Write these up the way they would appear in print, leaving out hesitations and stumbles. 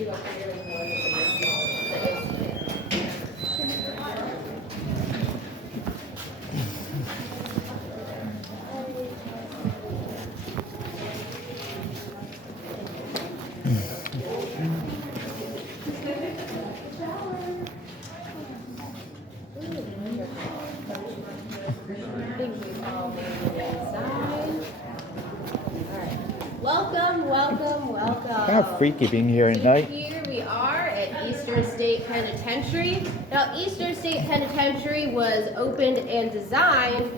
Welcome. Kind of freaky being here at night. Here we are at Eastern State Penitentiary. Now, Eastern State Penitentiary was opened and designed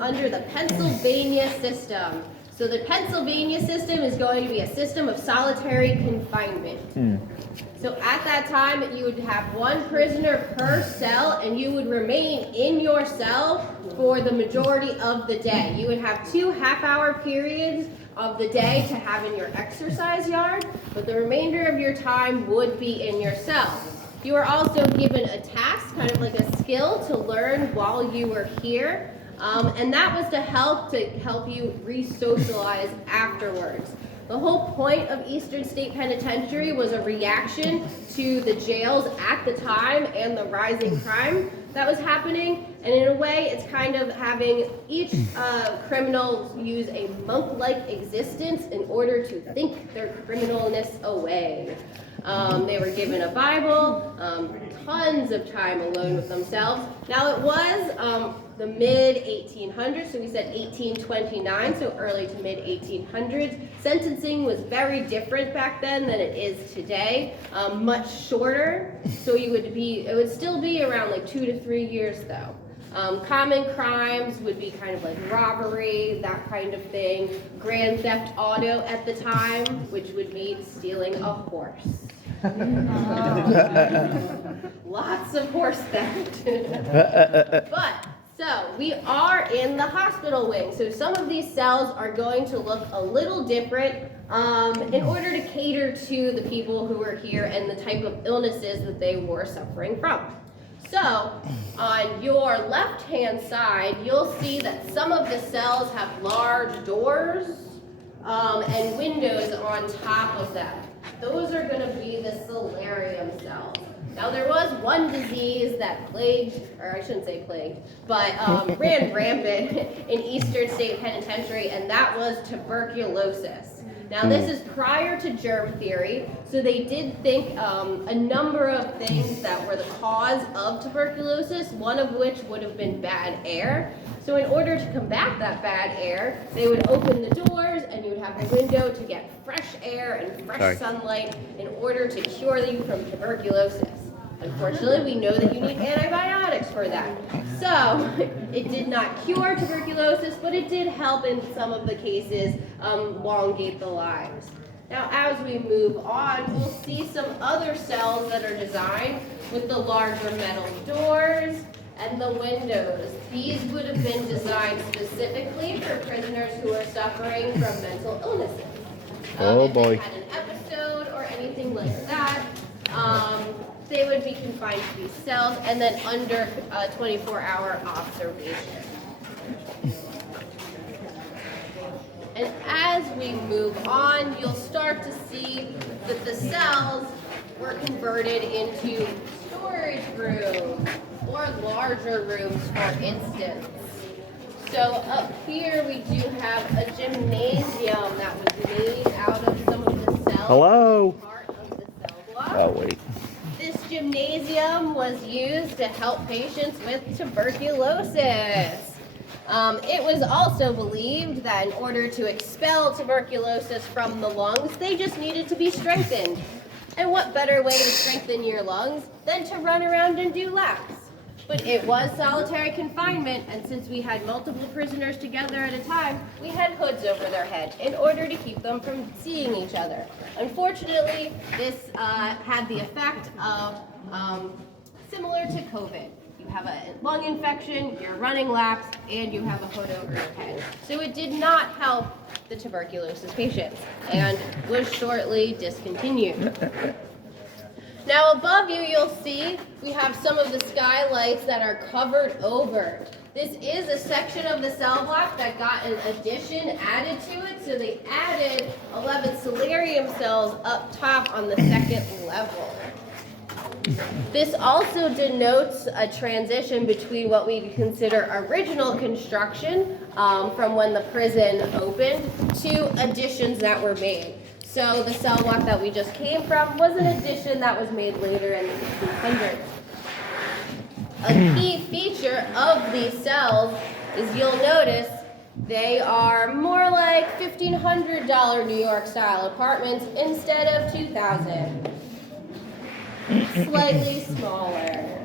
under the Pennsylvania system. So the Pennsylvania system is going to be a system of solitary confinement. So at that time, you would have one prisoner per cell, and you would remain in your cell for the majority of the day. You would have 2 half-hour periods of the day to have in your exercise yard, but the remainder of your time would be in your cell. You were also given a task, kind of like a skill to learn while you were here, and that was to help you re-socialize afterwards. The whole point of Eastern State Penitentiary was a reaction to the jails at the time and the rising crime that was happening. And in a way, it's kind of having each criminal use a monk-like existence in order to think their criminalness away. They were given a Bible, tons of time alone with themselves. Now it was the mid-1800s, so we said 1829, so early to mid-1800s. Sentencing was very different back then than it is today, much shorter. So it would still be around like 2 to 3 years though. Common crimes would be kind of like robbery, that kind of thing. Grand theft auto at the time, which would be stealing a horse. Lots of horse theft. So we are in the hospital wing. So some of these cells are going to look a little different in order to cater to the people who are here and the type of illnesses that they were suffering from. So on your left-hand side, you'll see that some of the cells have large doors and windows on top of them. Those are going to be the solarium cells. Now there was one disease that ran rampant in Eastern State Penitentiary, and that was tuberculosis. Now this is prior to germ theory, so they did think a number of things that were the cause of tuberculosis, one of which would have been bad air. So in order to combat that bad air, they would open the doors and you would have a window to get fresh air and fresh sunlight in order to cure you from tuberculosis. Unfortunately, we know that you need antibiotics for that. So it did not cure tuberculosis, but it did help in some of the cases elongate the lives. Now, as we move on, we'll see some other cells that are designed with the larger metal doors and the windows. These would have been designed specifically for prisoners who are suffering from mental illnesses. If they had an episode or anything like that, they would be confined to these cells and then under 24-hour observation. And as we move on, you'll start to see that the cells were converted into storage rooms or larger rooms, for instance. So up here we do have a gymnasium that was made out of some of the cells. Hello. Part of the cell block. Oh, wait. This gymnasium was used to help patients with tuberculosis. It was also believed that in order to expel tuberculosis from the lungs, they just needed to be strengthened. And what better way to strengthen your lungs than to run around and do laps? But it was solitary confinement, and since we had multiple prisoners together at a time, we had hoods over their head in order to keep them from seeing each other. Unfortunately, this had the effect of similar to COVID. You have a lung infection, you're running laps, and you have a hood over your head. So it did not help the tuberculosis patients and was shortly discontinued. Now above you, you'll see we have some of the skylights that are covered over. This is a section of the cell block that got an addition added to it, so they added 11 solarium cells up top on the second level. This also denotes a transition between what we consider original construction from when the prison opened to additions that were made. So the cell block that we just came from was an addition that was made later in the 1800s. A key feature of these cells is you'll notice they are more like $1,500 New York style apartments instead of $2,000. Slightly smaller.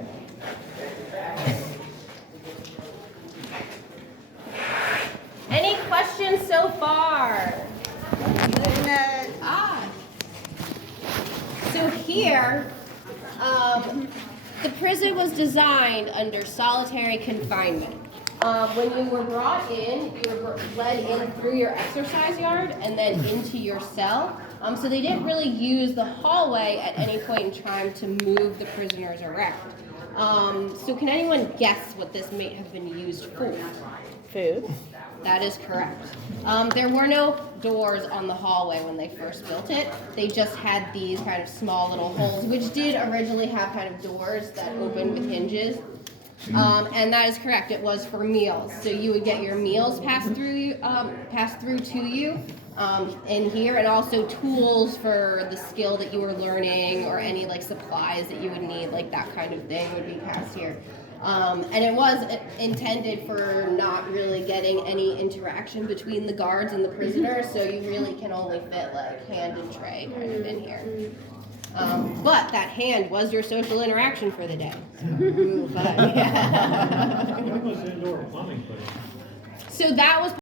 Any questions so far? So here, the prison was designed under solitary confinement. When you were brought in, you were led in through your exercise yard and then into your cell. So they didn't really use the hallway at any point in time to move the prisoners around. So can anyone guess what this may have been used for? Food. That is correct. There were no doors on the hallway when they first built it. They just had these kind of small little holes, which did originally have kind of doors that opened with hinges. And that is correct. It was for meals. So you would get your meals passed through to you in here, and also tools for the skill that you were learning, or any like supplies that you would need, like that kind of thing would be passed here. And it was intended for not really getting any interaction between the guards and the prisoners, so you really can only fit like hand and tray kind of in here. But that hand was your social interaction for the day. But, yeah. When was indoor plumbing put in? So that was